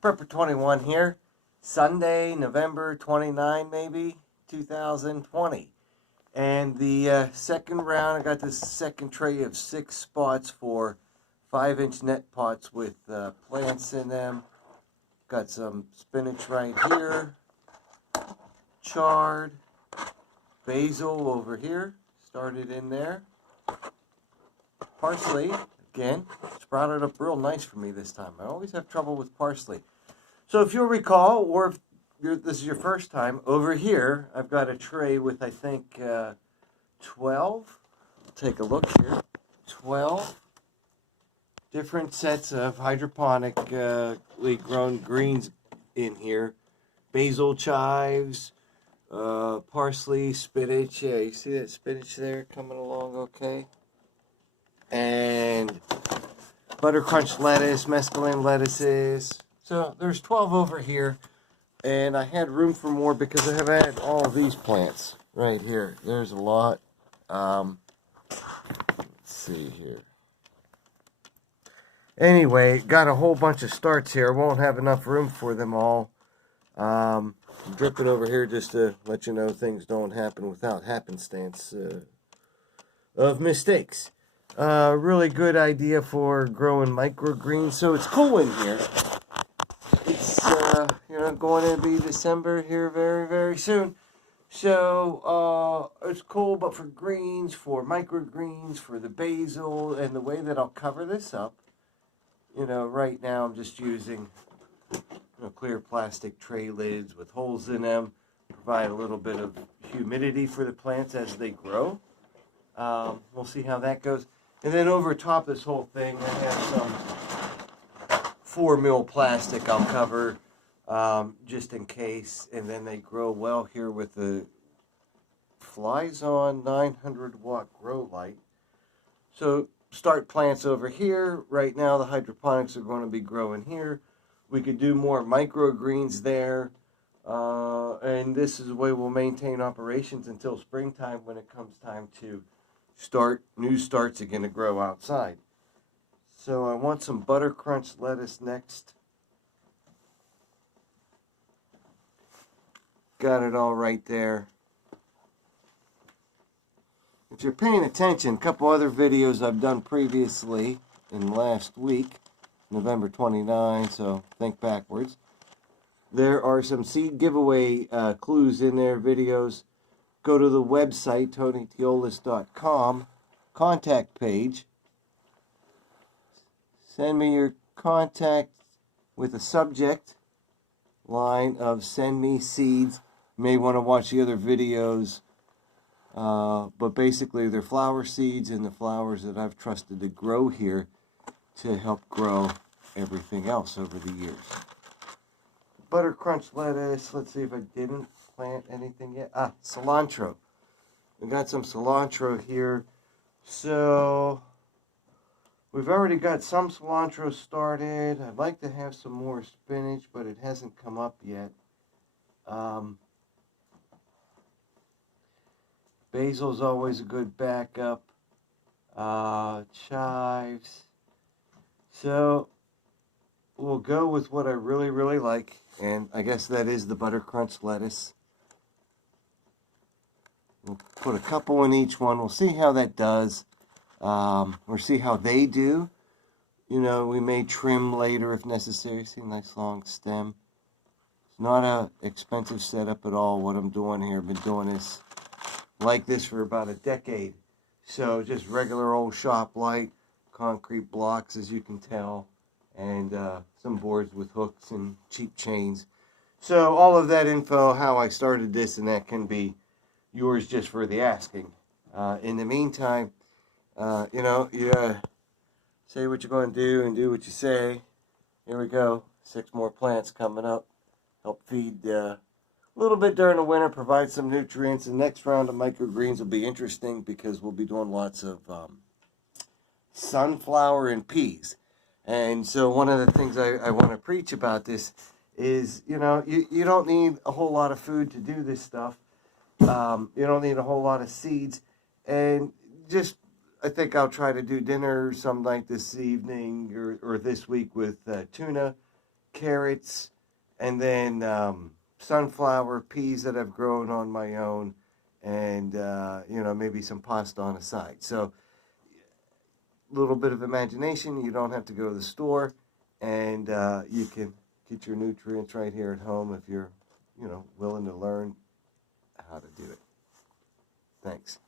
Prepper 21 here. Sunday, November 29, maybe, 2020. And the second round, I got this second tray of 6 spots for 5-inch net pots with plants in them. Got some spinach right here, chard, basil over here, started in there. Parsley, again, sprouted up real nice for me this time. I always have trouble with parsley. So if you'll recall, or if this is your first time, over here I've got a tray with, I think, 12. Take a look here. 12 different sets of hydroponically grown greens in here. Basil, chives, parsley, spinach. Yeah, you see that spinach there coming along okay? And butter crunch lettuce, mesclun lettuces. So there's 12 over here, and I had room for more because I have had all of these plants right here. There's a lot. Let's see here. Anyway, got a whole bunch of starts here. Won't have enough room for them all. I'm dripping over here just to let you know things don't happen without happenstance of mistakes. Really good idea for growing microgreens. So it's cool in here. It's going to be December here very, very soon. So it's cool, but for greens, for microgreens, for the basil, and the way that I'll cover this up, right now I'm just using clear plastic tray lids with holes in them, provide a little bit of humidity for the plants as they grow. We'll see how that goes. And then over top this whole thing, I have some 4 mil plastic I'll cover just in case. And then they grow well here with the Flies On 900 watt grow light. So start plants over here. Right now the hydroponics are going to be growing here. We could do more microgreens there. And this is the way we'll maintain operations until springtime when it comes time to new starts again to grow outside. So I want some butter crunch lettuce next. Got it all right there. If you're paying attention, a couple other videos I've done previously in last week, November 29, so think backwards. There are some seed giveaway clues in there, videos. Go to the website, tonyteolis.com, contact page. Send me your contact with a subject line of send me seeds. You may want to watch the other videos, but basically they're flower seeds and the flowers that I've trusted to grow here to help grow everything else over the years. Butter crunch lettuce, let's see if I didn't plant anything yet. Cilantro. We got some cilantro here. So we've already got some cilantro started. I'd like to have some more spinach, but it hasn't come up yet. Basil's always a good backup. Chives. So we'll go with what I really, really like, and I guess that is the butter crunch lettuce. We'll put a couple in each one. We'll see how that does, or see how they do. We may trim later if necessary. See, nice long stem. It's not a expensive setup at all, what I'm doing here. I've been doing this like this for about a decade. So just regular old shop light, concrete blocks, as you can tell, and some boards with hooks and cheap chains. So all of that info, how I started this and that, can be yours just for the asking. In the meantime, you say what you're going to do and do what you say. Here we go. 6 more plants coming up. Help feed a little bit during the winter, provide some nutrients. The next round of microgreens will be interesting because we'll be doing lots of sunflower and peas. And so one of the things I want to preach about this is, you don't need a whole lot of food to do this stuff. You don't need a whole lot of seeds. And just, I think I'll try to do dinner some night this evening or this week with tuna carrots, and then sunflower, peas that I've grown on my own, and maybe some pasta on the side. So a little bit of imagination. You don't have to go to the store, and you can get your nutrients right here at home if you're willing to learn how to do it. Thanks.